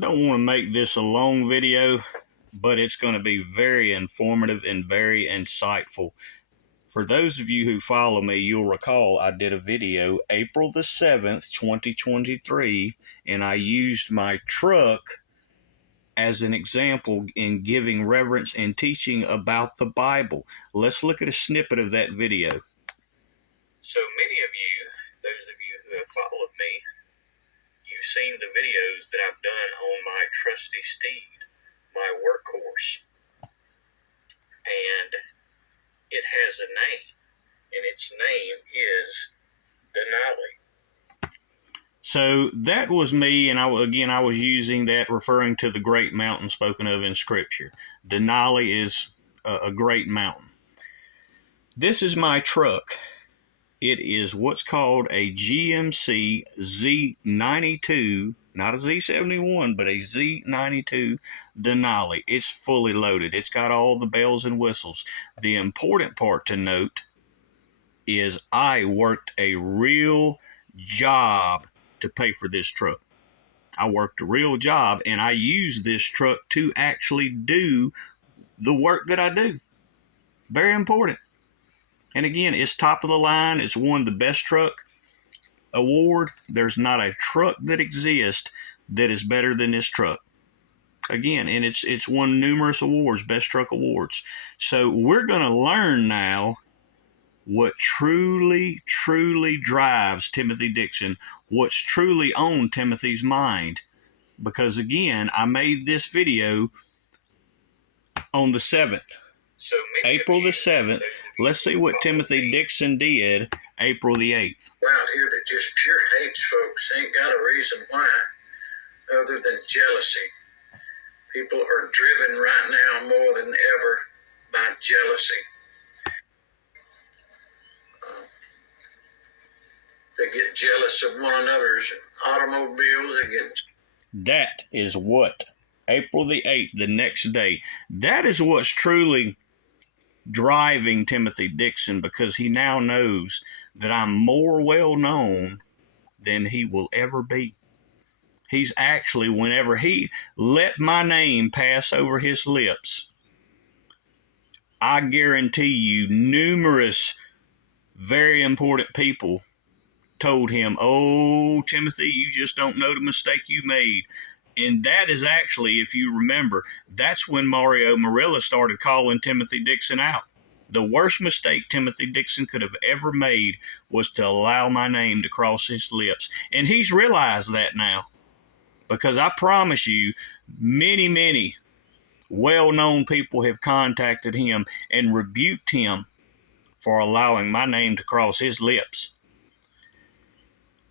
don't want to make this a long video, but it's going to be very informative and very insightful. For those of you who follow me, you'll recall I did a video April the 7th, 2023, and I used my truck as an example in giving reverence and teaching about the Bible. Let's look at a snippet of that video. So many of you, those of you who have followed me, you've seen the videos that I've done on my trusty steed, my workhorse. And it has a name, and its name is Denali. So that was me, and I was using that referring to the great mountain spoken of in Scripture. Denali is a great mountain. This is my truck. It is what's called a GMC Z92, not a Z71, but a Z92 Denali. It's fully loaded. It's got all the bells and whistles. The important part to note is I worked a real job to pay for this truck. I worked a real job, and I use this truck to actually do the work that I do. Very important. And again, it's top of the line. It's won the best truck award. There's not a truck that exists that is better than this truck. Again, and it's won numerous awards, best truck awards. So we're going to learn now what truly drives Timothy Dixon, what's truly on Timothy's mind. Because again, I made this video on the 7th. So April the 7th. Let's see what Timothy Dixon did April the 8th. Out here that just pure hates folks ain't got a reason why other than jealousy. People are driven right now more than ever by jealousy. They get jealous of one another's automobiles. That is what April the 8th, the next day. That is what's truly driving Timothy Dixon, because he now knows that I'm more well known than he will ever be. He's actually, whenever he let my name pass over his lips, I guarantee you numerous very important people told him, "Oh, Timothy, you just don't know the mistake you made." And that is actually, if you remember, that's when Mario Murillo started calling Timothy Dixon out. The worst mistake Timothy Dixon could have ever made was to allow my name to cross his lips. And he's realized that now. Because I promise you, many well-known people have contacted him and rebuked him for allowing my name to cross his lips.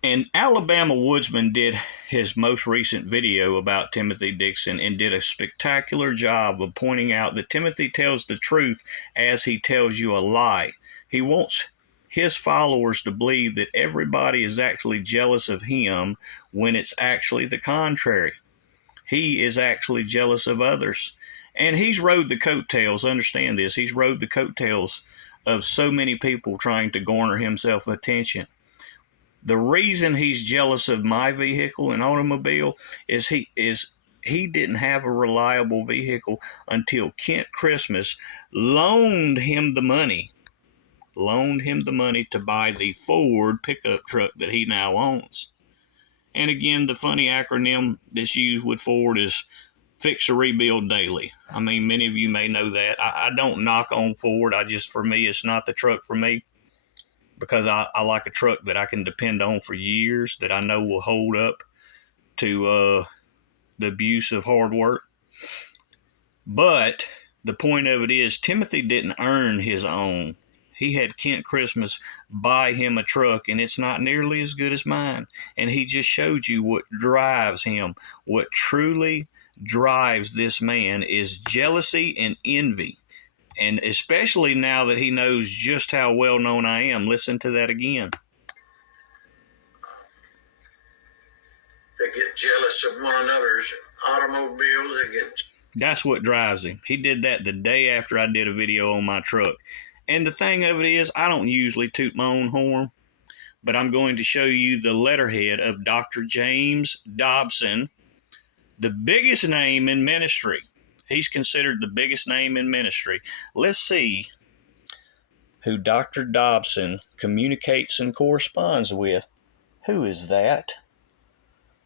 And Alabama Woodsman did his most recent video about Timothy Dixon and did a spectacular job of pointing out that Timothy tells the truth as he tells you a lie. He wants his followers to believe that everybody is actually jealous of him when it's actually the contrary. He is actually jealous of others. And he's rode the coattails, understand this, he's rode the coattails of so many people trying to garner himself attention. The reason he's jealous of my vehicle and automobile is he didn't have a reliable vehicle until Kent Christmas loaned him the money to buy the Ford pickup truck that he now owns. And again, the funny acronym that's used with Ford is fix or rebuild daily. I mean, many of you may know that. I don't knock on Ford. For me, it's not the truck for me. Because I like a truck that I can depend on for years, that I know will hold up to the abuse of hard work. But the point of it is, Timothy didn't earn his own. He had Kent Christmas buy him a truck, and it's not nearly as good as mine. And he just showed you what drives him. What truly drives this man is jealousy and envy. And especially now that he knows just how well known I am. Listen to that again. They get jealous of one another's automobiles. That's what drives him. He did that the day after I did a video on my truck. And the thing of it is, I don't usually toot my own horn, but I'm going to show you the letterhead of Dr. James Dobson, the biggest name in ministry. He's considered the biggest name in ministry. Let's see who Dr. Dobson communicates and corresponds with. Who is that?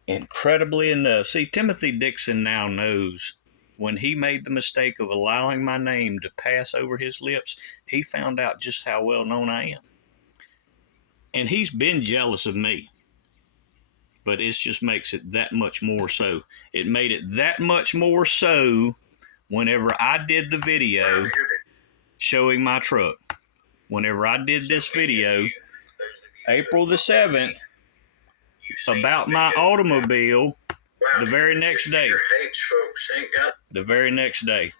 Incredibly enough, see, Timothy Dixon now knows when he made the mistake of allowing my name to pass over his lips, he found out just how well known I am. And he's been jealous of me. But it just makes it that much more so. It made it that much more so whenever I did the video showing my truck. Whenever I did this video, April the 7th, about my automobile, the very next day. The very next day.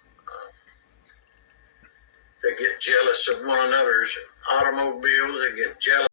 They get jealous of one another's automobiles. They get jealous.